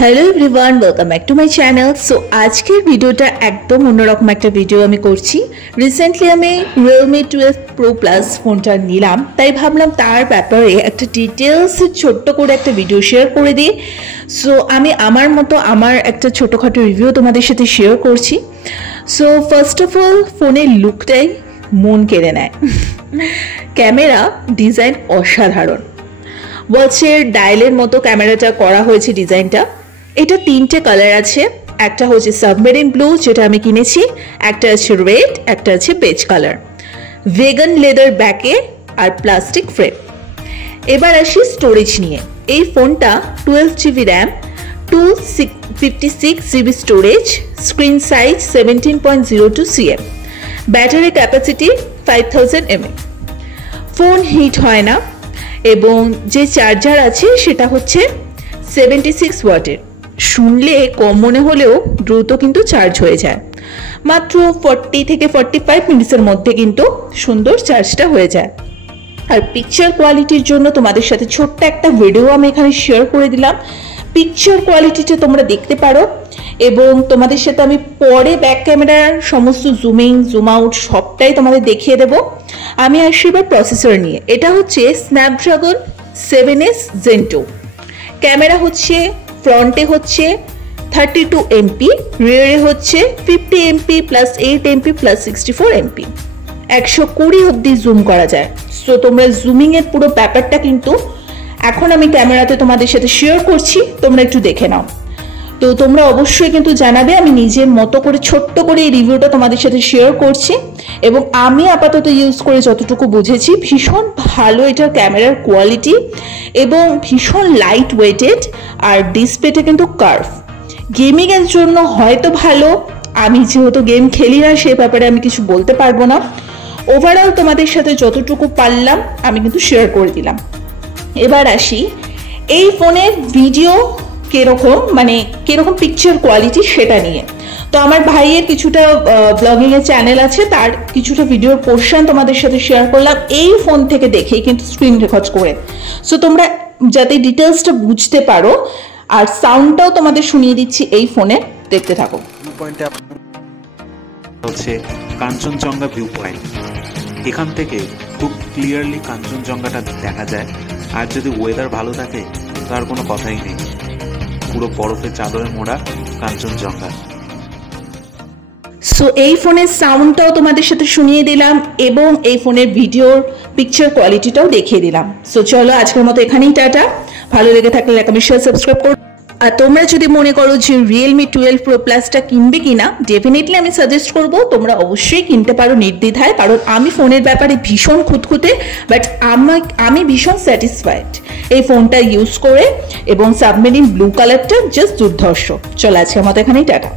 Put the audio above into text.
Hello everyone, welcome back to my channel. So আজকের ভিডিওটা একদম অন্যরকম একটা ভিডিও আমি করছি। রিসেন্টলি আমি রিয়েলমি 12 প্রো প্লাস ফোনটা নিলাম, তাই ভাবলাম তার ব্যাপারে একটা ডিটেলস ছোট্ট করে একটা ভিডিও শেয়ার করে দিই। সো আমি আমার মতো আমার একটা ছোটোখাটো রিভিউ তোমাদের সাথে শেয়ার করছি। সো ফার্স্ট অফ অল, ফোনের লুকটাই মন কেড়ে নেয়। ক্যামেরা ডিজাইন অসাধারণ, ওয়াচের ডায়ালের মতো ক্যামেরাটা করা হয়েছে ডিজাইনটা। এটা তিনটে কালার আছে, একটা হচ্ছে সাবমেরিন ব্লু যেটা আমি কিনেছি, একটা আছে রেড, একটা আছে বেজ কালার, ভেগান লেদার ব্যাকে আর প্লাস্টিক ফ্রেম। এবার আসি স্টোরেজ নিয়ে। এই ফোনটা 12 GB RAM, 256 GB storage, screen size 17.02 cm, battery capacity 5000 mAh। Phone heat হয় না এবং যে চার্জার আছে সেটা হচ্ছে 76 ওয়াটের। শুনলে কম মনে হলেও দ্রুত কিন্তু চার্জ হয়ে যায়, মাত্র 40 থেকে 45 মিনিটের মধ্যে কিন্তু সুন্দর চার্জটা হয়ে যায়। আর পিকচার কোয়ালিটির জন্য তোমাদের সাথে ছোট্ট একটা ভিডিও আমি এখানে শেয়ার করে দিলাম। পিকচার কোয়ালিটিটা তোমরা দেখতে পারো এবং তোমাদের সাথে আমি পরে ব্যাক ক্যামেরার সমস্ত জুমিং জুম আউট সবটাই তোমাদের দেখিয়ে দেব। আমি আসি এবার প্রসেসর নিয়ে। এটা হচ্ছে স্ন্যাপড্রাগন 7S Gen 2। ক্যামেরা হচ্ছে ফ্রন্টে হচ্ছে 32 MP, রিয়ারে হচ্ছে 50 MP plus 8 MP plus 64 MP। 120 অব্দি জুম করা যায়। সো তোমরা জুমিংয়ের পুরো ব্যাপারটা কিন্তু এখন আমি ক্যামেরাতে তোমাদের সাথে শেয়ার করছি, তোমরা একটু দেখে নাও। তো তোমরা অবশ্যই কিন্তু জানাবে। আমি নিজের মতো করে ছোট্ট করে এই রিভিউটা তোমাদের সাথে শেয়ার করছি এবং আমি আপাতত ইউজ করে যতটুকু বুঝেছি ভীষণ ভালো এটার ক্যামেরার কোয়ালিটি এবং ভীষণ লাইট ওয়েটেড। আর ডিসপ্লেটা কিন্তু কার্ভ, গেমিংয়ের জন্য হয়তো ভালো। আমি যেহেতু গেম খেলি না সেই ব্যাপারে আমি কিছু বলতে পারবো না। ওভারঅল তোমাদের সাথে যতটুকু পারলাম আমি কিন্তু শেয়ার করে দিলাম। এবার আসি এই ফোনের ভিডিও কিরকম পিকচার কোয়ালিটি সেটা নিয়ে। তো আমার ভাইয়ের কিছুটা ব্লগিং এর চ্যানেল আছে, তার কিছুটা ভিডিওর পোর্শন তোমাদের সাথে শেয়ার করলাম এই ফোন থেকে দেখেই কিন্তু স্ক্রিন রেকর্ড করে। সো তোমরা যাতে ডিটেলসটা বুঝতে পারো, আর সাউন্ডটাও তোমাদের শুনিয়ে দিচ্ছি এই ফোনে, দেখতে থাকো। হচ্ছে কাঞ্চনজঙ্ঘা ভিউ পয়েন্ট। এখান থেকে খুব ক্লিয়ারলি কাঞ্চনজঙ্ঘাটা দেখা যায়। আর যদি ওয়েদার ভালো থাকে তার কোনো কথাই নেই, পুরো বরফের চাদরে মোড়া কাঞ্চনজঙ্ঘা। সো এই ফোনের সাউন্ডটাও তোমাদের সাথে শুনিয়ে দিলাম এবং এই ফোনের ভিডিওর পিকচার কোয়ালিটিটাও দেখিয়ে দিলাম। সো চলো আজকের মতো এখানেই টাটা। ভালো লেগে থাকলে লাইক কমেন্ট শেয়ার সাবস্ক্রাইব করো। আর তোমরা যদি মনে করো যে রিয়েলমি 12 প্রো প্লাসটা কিনবে কিনা, ডেফিনেটলি আমি সাজেস্ট করব তোমরা অবশ্যই কিনতে পারো নির্দ্বিধায়। কারণ আমি ফোনের ব্যাপারে ভীষণ খুঁতখুঁতে, বাট আমি ভীষণ স্যাটিসফাইড এই ফোনটা ইউজ করে এবং সাবমেরিন ব্লু কালারটা জাস্ট দুর্ধর্ষ। চলো আজকের মতো এখানেই টাটা।